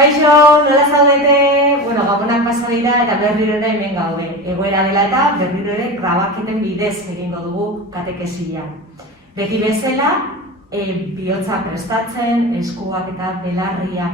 Kaixo, nola zaudete? Bueno, gabonak pasa dira eta berriro ere hemen gaude. Egoera dela eta berriro ere grabaketen bidez egingo dugu katekesia. Beti bezala, bihotza prestatzen, eskuak eta belarria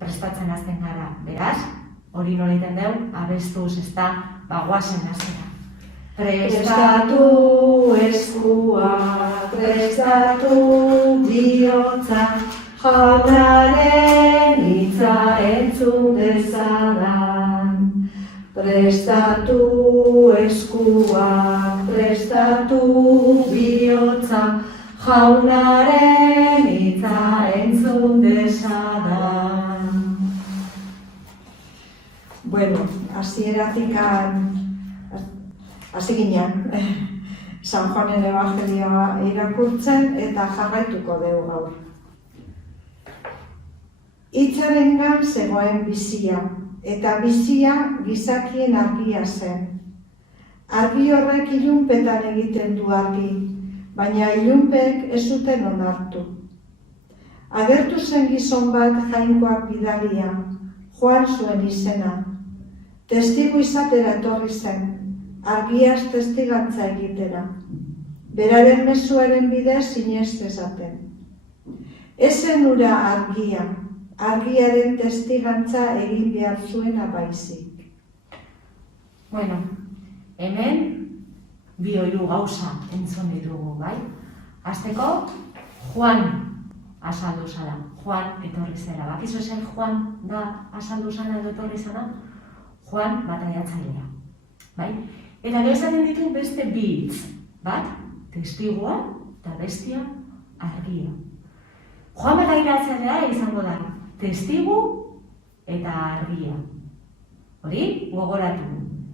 prestatzen hasten gara. Beraz, hori nola egiten dugu, abestuz, ez da, bagoazen hastera. Prestatu eskuak, prestatu bihotza, jaunaren hitza entzun dezadan. Prestatu eskuak, prestatu bihotza, jaunaren hitza entzun dezadan. Bueno, hasi ginen San Juanen Evangelioa irakurtzen eta jarraituko dugu gaur. Hitzarengan zegoen bizia, eta bizia gizakien argia zen. Argi horrek ilunpetan egiten du argi, baina ilunpek ez zuten onartu. Agertu zen gizon bat jainkoak bidalia, Joan zuen izena. Testigu izatera etorri zen, argiaz testigantza egitera. Beraren mezuaren bidez sinez dezaten. Ezen hura argia, argiaren testigantza egin behar zuena baizik. Bueno, hemen bi hiru gauza entzun ditugu, bai? Hasteko, Juan azaldu zara, Juan etorri zera. Bakizu zen Juan da azaldu zara edo etorri zara? Juan bataiatzailea, bai? Eta gero esaten ditu beste bi hitz, bat, testigua eta bestia argia. Juan bataiatzailea izango da, testigu eta argia. Hori, gogoratu.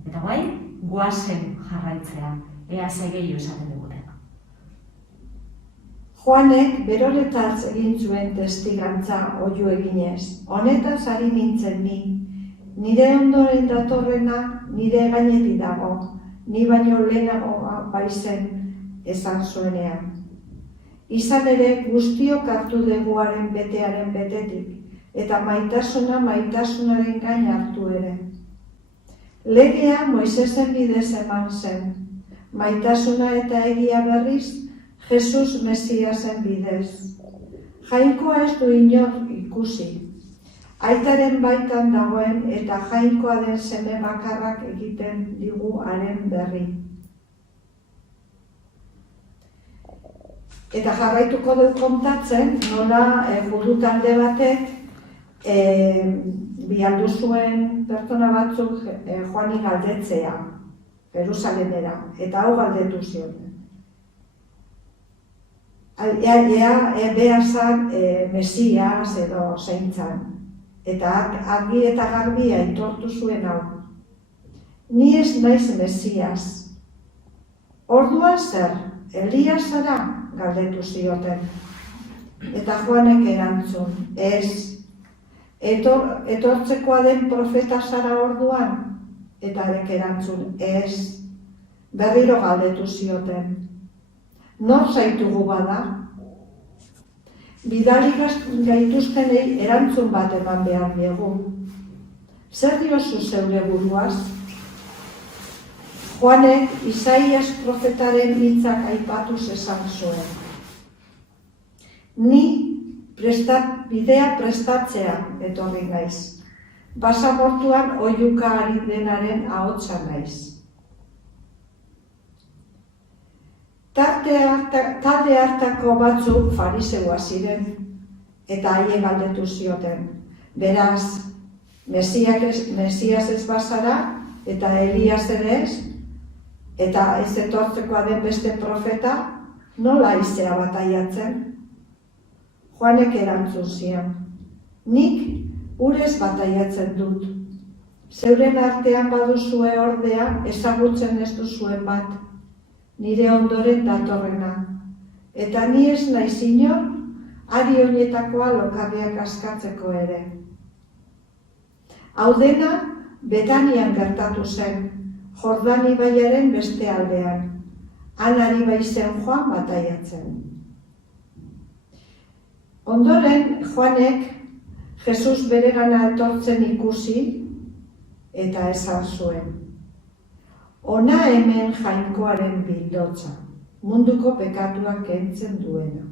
Eta bai, goazen jarraitzea, ea ze gehiago esaten dugutena. Juanek beroretaz egin zuen testigantza oihu eginez. Honetaz ari nintzen ni. Nire ondoren datorrena nire gainetik dago, ni baino lehenago baizen esan zuenean. Izan ere guztiok hartu deguaren betearen betetik, eta maitasuna maitasunaren gain hartu ere. Legea Moisesen bidez eman zen, maitasuna eta egia berriz Jesus Mesiasen bidez. Jainkoa ez du inor ikusi. Aitaren baitan dagoen eta jainkoa den seme bakarrak egiten digu haren berri. Eta jarraituko dut kontatzen, nola judu talde batek bialdu zuen pertsona batzuk Joani galdetzea, Jerusalemera, eta hau galdetu zion. Behar zan Mesias edo zeintzan. Eta argi eta garbi aitortu zuen hau. Ni ez naiz Mesias. Orduan zer, Elias zara, galdetu zioten. Eta Joanek erantzun, ez. Etortzekoa den profeta zara orduan? Eta arek erantzun, ez. Berriro galdetu zioten. Nor zaitugu bada? Bidali gaituztenei erantzun bat eman behar diegu. Zer diozu zeure buruaz? Joanek Isaias profetaren hitzak aipatuz esan zuen. Ni bidea prestatzea etorri naiz. Basamortuan oihuka ari denaren ahotsa naiz. Talde hartako batzuk fariseua ziren, eta haien galdetu zioten. Beraz, Mesias ez bazara, eta Elias ere ez, eta ez etortzekoa den beste profeta, nola izea bataiatzen? Joanek erantzun zion. Nik urez bataiatzen dut. Zeuren artean baduzue ordea ezagutzen ez duzuen bat. Nire ondoren datorrena, eta ni ez naiz inor, ari horietakoa lokarriak askatzeko ere. Hau dena, Betanian gertatu zen, Jordan ibaiaren beste aldean, han ari baizen Joan bataiatzen. Ondoren, Joanek Jesus beregana etortzen ikusi eta esan zuen: "Hona hemen Jainkoaren bildotza, munduko pekatuak kentzen duena."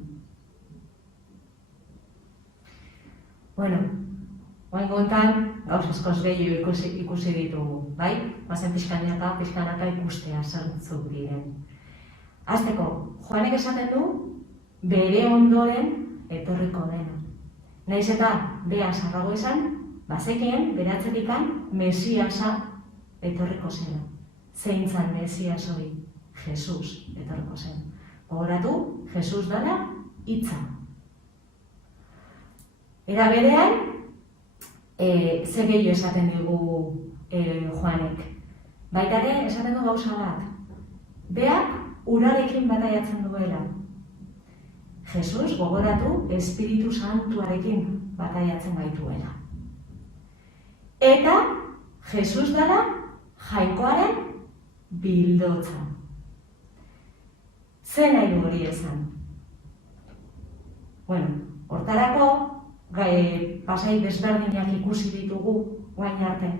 Bueno, oain gontan gauz askoz gehiago ikusi ditugu, bai? Bazen pixkanaka ikustea zertzuk diren. Hasteko, Joanek esaten du bere ondoren etorriko dena. Nahiz eta bea sarrago izan, bazekien bere atzetikan Mesiasa etorriko zela. Zein zan Mesias hori? Jesus etorriko zen. Gogoratu, Jesus dela hitza. Era berean, ze gehiago esaten digu Joanek. Baita ere, esaten du gauza bat. Beak urarekin bataiatzen duela. Jesus, gogoratu, Espiritu Santuarekin bataiatzen gaituela. Eta Jesus dela Jainkoaren bildotza. Ze nahi du hori esan? Bueno, hortarako pasai desberdinak ikusi ditugu guain arte.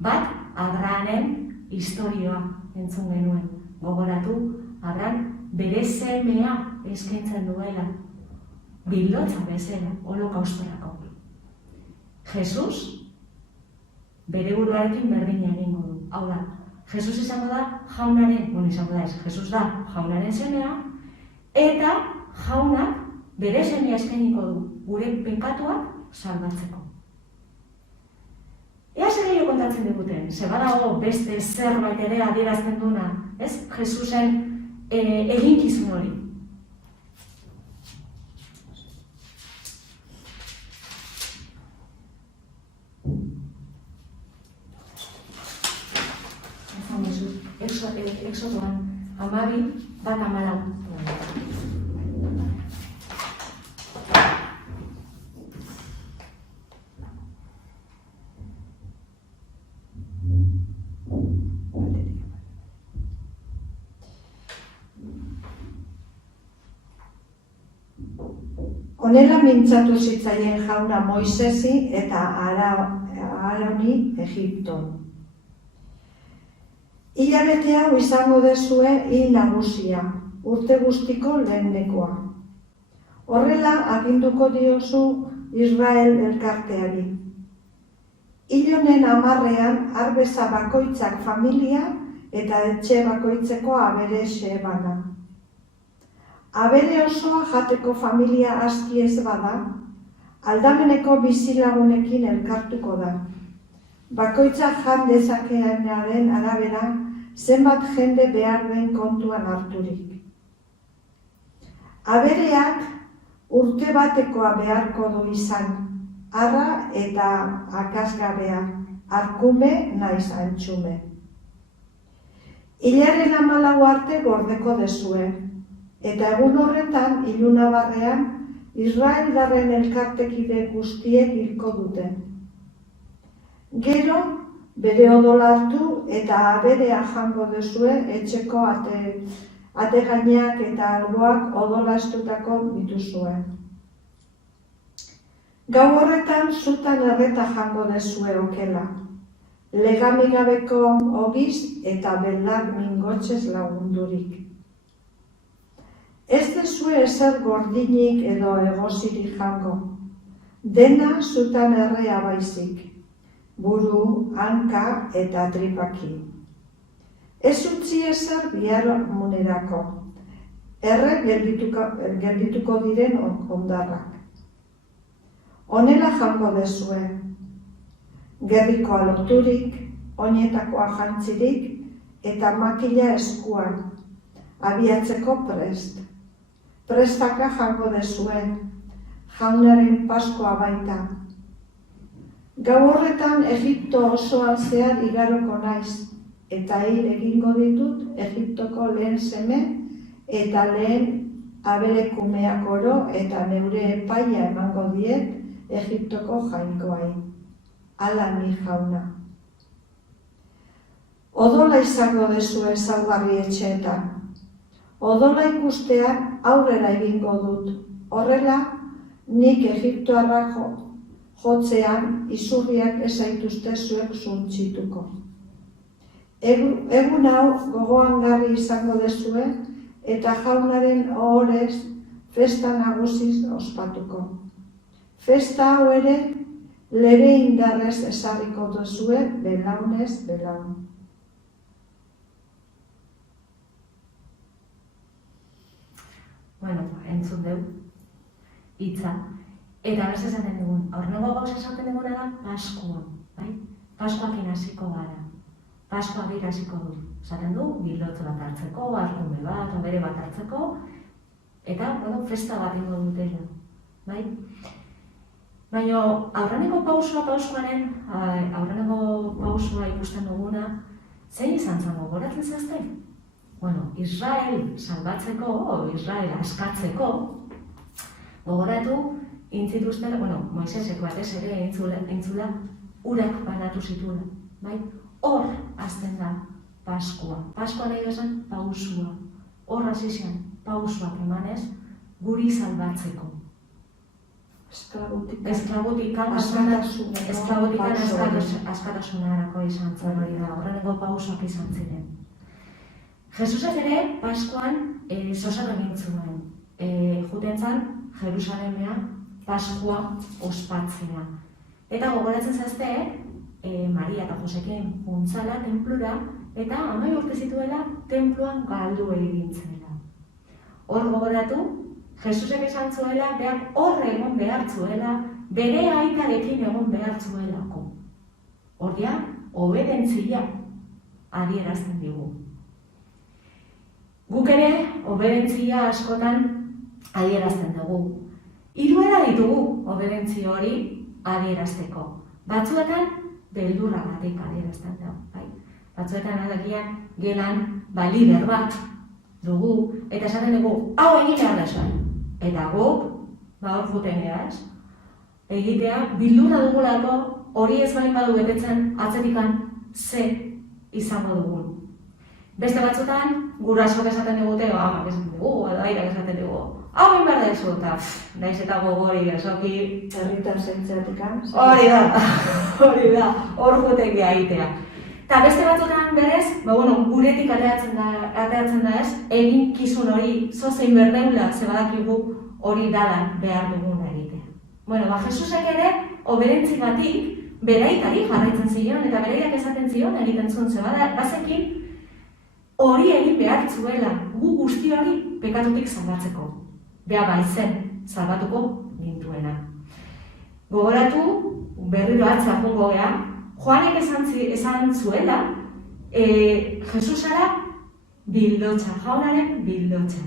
Bat, Abrahamen historioa entzun genuen. Gogoratu, Abraham bere semea eskaintzen duela. Bildotza bezala, holokaustorako. Jesus bere buruarekin berdina egingo du. Hau da, Jesus izango da jaunaren, Jesus da jaunaren semea, eta jaunak bere semea eskainiko du gure pekatuak salbatzeko. Ea zer gehiago kontatzen diguten, ze badago beste zerbait ere adierazten duna, ez? Jesusen eginkizun hori. Exodoan, 12:14. Honela mintzatu zitzaien jauna Moisesi eta Aaroni Egipton. Hilabete hau izango dezue hil nagusia, urte guztiko lehennekoa. Horrela aginduko diozu Israel elkarteari. Hil honen 10ean arbeza bakoitzak familia eta etxe bakoitzeko abere bana. Abere osoa jateko familia aski ez bada, aldameneko bizilagunekin elkartuko da. Bakoitza jan dezakeanaren arabera zenbat jende behar den kontuan harturik. Abereak urte batekoa beharko du izan, arra eta akasgabea, arkume naiz antxume. Hilaren 14 arte gordeko dezue, eta egun horretan, ilunabarrean, Israeldarren elkartekide guztiek hilko dute. Gero, bere odola hartu eta aberea jango dezue etxeko ategainak eta alboak odola estutako dituzue. Gau horretan zutan erreta jango dezue okela, legamigabeko ogiz eta belar mingotzez lagundurik. Ez dezue ezer gordinik edo egozirik jango, dena zutan errea baizik, buru, hanka eta tripaki. Ez utzi ezer biharamunerako, erre geldituko diren ondarrak. Honela jango dezue, gerrikoa loturik, oinetakoa jantzirik eta makila eskuan, abiatzeko prest. Prestaka jango dezue, jaunaren Paskoa baita. Gau horretan Egipto osoan zehar igaroko naiz, eta hil egingo ditut Egiptoko lehen seme eta lehen aberekumeak oro eta neure epaia emango diet Egiptoko jainkoai. Hala ni jauna. Odola izango dezue ezaugarri etxeetan. Odola ikustean aurrera egingo dut. Horrela, nik Egiptoarrak jotzean izurriak ez zaituzte zuek suntsituko. Egun hau gogoangarri izango dezue eta jaunaren ohorez festa nagusiz ospatuko. Festa hau ere lere indarrez ezarriko duzue belaunez belaun. Bueno, entzun dugu, hitza. Eta gaz esaten dugun, aurrengo gauza esaten duguna da Paskua, bai? Paskuakin hasiko gara. Paskua gira hasiko du. Esaten du, bildotze bat hartzeko, arkume bat, bere bat hartzeko, eta, bueno, festa bat ingo dutela, bai? Baina aurreneko pausuaren, aurreneko pausua ikusten duguna, zein izan zen gogoratzen zazte? Bueno, Israel salbatzeko, Israel askatzeko, gogoratu, intzituzten, Moisesek batez ere entzula, urak banatu zituela, bai? Hor hasten da Paskua. Paskua nahi esan pausua. Hor hasi zen pausuak emanez, guri salbatzeko. Esklabutikan askatasunerako izan zen hori da, horreneko pausuak izan ziren. Jesusek ere Paskuan zozer egin zuen. Juten zen Jerusalemea Paskua ospatzea. Eta gogoratzen zazte, Maria eta Josekin juntzala tenplura, eta 10 urte zituela tenpluan galdu egin zela. Hor gogoratu, Jesusek esan zuela, hor egon behar zuela, bere aitarekin egon behar zuelako. Ordia, obedentzia adierazten digu. Guk ere, obedentzia askotan adierazten dugu. Hiruera ditugu obedentzia hori adierazteko. Batzuetan, beldurragatik adierazten dugu. Batzuetan adagian gelan lider bat dugu, eta esaten dugu, hau egin behar da zuen. Eta guk, hor juten gara ez, egitea, bildurra dugulako, hori ez balin badu betetzen atzetikan ze izango dugun. Beste batzutan, gurasoak esaten digute, amak esaten dugu, edo airak esaten dugu, hau egin behar da zu, eta naiz eta gogori esoki... Herritar zeintzatekan. Hori da, hor juten gehiagitea. Eta beste batzutan berez, guretik ateatzen da ez, eginkizun hori zozein berdeula, ze badakigu hori dala behar dugun egitea. Jesusek ere, obedentzigatik, beraitari jarraitzen zion, eta beraiak esaten zion egiten zuen, ze bazekin, hori egin behar zuela, gu guzti hori pekatutik salbatzeko. Beha baizen salbatuko gintuena. Gogoratu, berriro atzea jungo geha, Joanek esan zuela, Jesusara bildotza, jaunaren bildotza.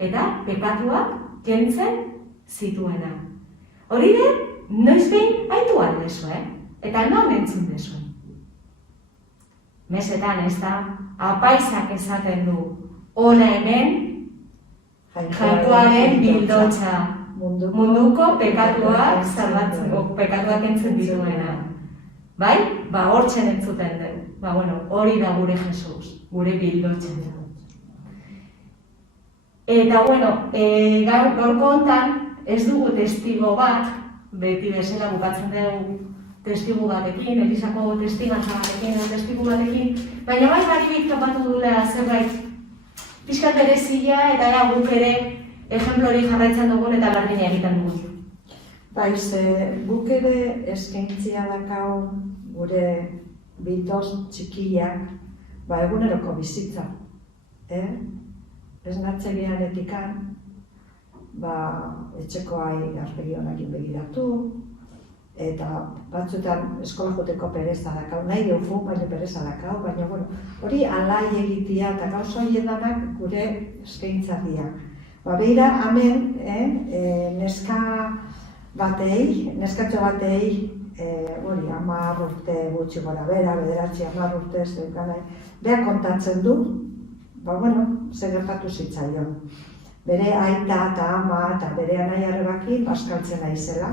Eta pekatuak kentzen zituena. Hori de, noiz behin haitu aldezu, eta non entzun dezu. Mesetan ez da, apaizak esaten du, hona hemen, jainkoaren bildotza. Munduko pekatuak salbatzeko, pekatuak kentzen dituena. Bai? Hortzen entzuten den. Hori da gure Jesus, gure bildotzen da. Eta, gaurko hontan ez dugu testigo bat, beti bezala bukatzen dugu testigu batekin, Elisako testigantza batekin, testigu batekin, baina bai Maribik topatu duela zerbait pixkat berezia eta guk ere ejemplo hori jarraitzen dugun eta berdina egiten dugun. Guk ere eskaintzia dakau gure bitoz txikiak, eguneroko bizitza. Ez natzegian etikan, etxekoai aurpegi honekin begiratu, eta batzuetan eskola joteko pereza dakau, nahi dugu, baina pereza dakau, baina hori alai egitea eta gauza horien danak gure eskaintzatia. Beira, hemen, neskatxo batei, 10 urte gutxi gora bera, 9-10 urte ez deukanai, beha kontatzen du, zer gertatu zitzaion. Bere aita eta ama eta bere anai arrebakin baskaltzen naizela,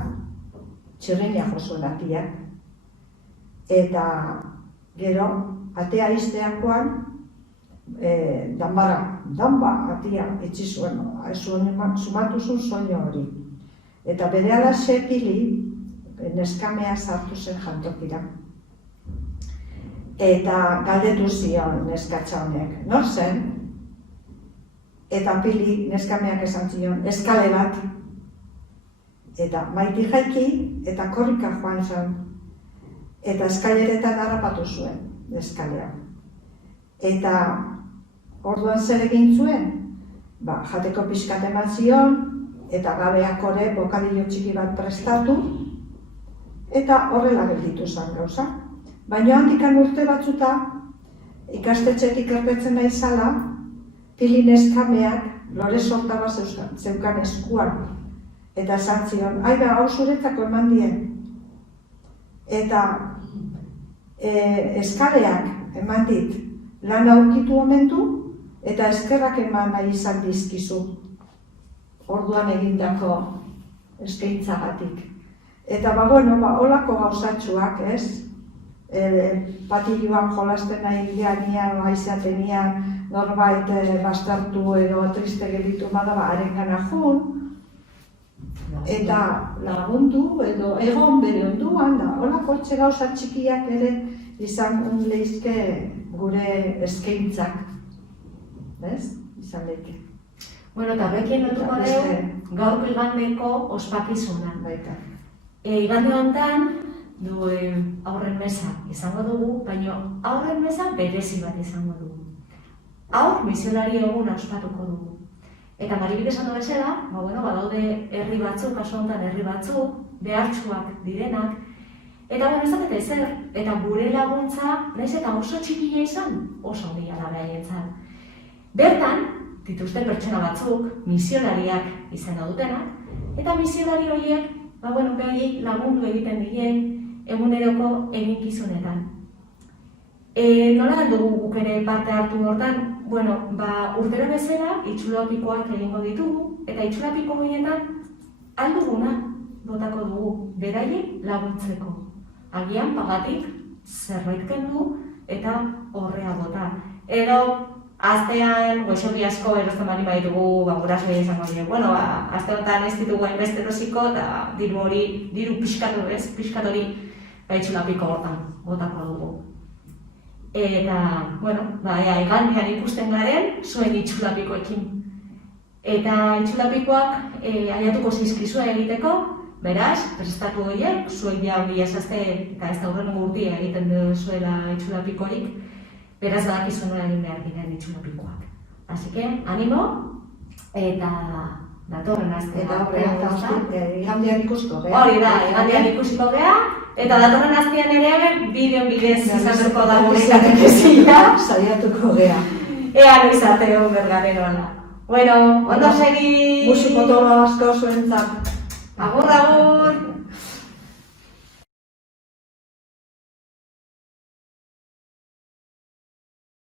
txirrinia josuen atiak. Eta gero, atea izteakoan, danba atia etxi zuen, sumatu zuen soinu hori. Eta bere ala sekili, neskamea sartu zen jantokira. Eta galdetu zion neskatxa honek, nor zen? Eta Pili neskameak esan zion, eskale bat. Eta Maiti jaiki eta korrika joan zen. Eta eskaileretan harrapatu zuen, eskalea. Eta orduan zer egin zuen? Jateko pixkat eman zion, eta gabeak ere bokadillo txiki bat prestatu, eta horrela gelditu zen gauza. Baina handikan urte batzuta, ikastetxetik irtetzen naizala, Pili neskameak lore sorta bat zeukan eskuan. Eta esan zion, hau zuretzako eman dien. Eta eskaleak eman dit lan aurkitu omendu, eta eskerrak eman nahi izan dizkizu. Orduan egindako eskaintzagatik. Eta holako gauzatxuak, ez? Patilloan jolasten nahi geanian, izatenean, norbait bastartu edo triste gelditu bada, harengana jun, eta lagundu edo egon bere onduan, holako etxe gauza txikiak ere izan lehizke gure eskaintzak, ez? Izan lehike. Bueno, eta horrekin lotuko dugu gaurko igandeko ospakizuna. Igande honetan, aurren mesa izango dugu, baina aurren mesa berezi bat izango dugu. Aur misionari eguna ospatuko dugu. Eta Maribik esan du bezala, badaude herri batzuk, kasu honetan herri batzuk, behartsuak direnak, eta ez dakite ezer, eta gure laguntza, nahiz eta oso txikia izan, oso handia da beraientzat. Bertan, dituzte pertsona batzuk, misionariak izena dutenak, eta misionari horiek, behaiek lagundu egiten die eguneroko eginkizunetan. Nola dugu guk ere parte hartu hortan? Urtero bezala itxulapikoak egingo ditugu, eta itxulapiko horietan alduguna botako dugu, beraiek laguntzeko. Agian pagatik zerbait kendu eta horrea bota. Edo astean goxobi asko erosten bali baitugu, gurasoei izango dira. Aste honetan ez ditugu hainbeste erosiko eta diru pixkat hori itxulapiko hortan botako dugu. Eta, igandean ikusten garen, zuen itxulapikoekin. Eta itxulapikoak aiatuko zizkizua egiteko, beraz, prestatu horiek, zuek ja hori esazte eta ez da horren urtia egiten zuela itxulapikorik, beraz badakizu nola egin behar diren itxulapikoak. Así que, animo, eta datorren astean. Eta igandean ikusiko gea. Hori da, igandean ikusiko gea. Eta datorren astean ere, bideon bidez izateko da gure ikatekezia. Saiatuko gea. Ea noiz arte egon bergaren hola. Bueno, ondo segi! Musu potolo asko zuentzat. Agur, agur!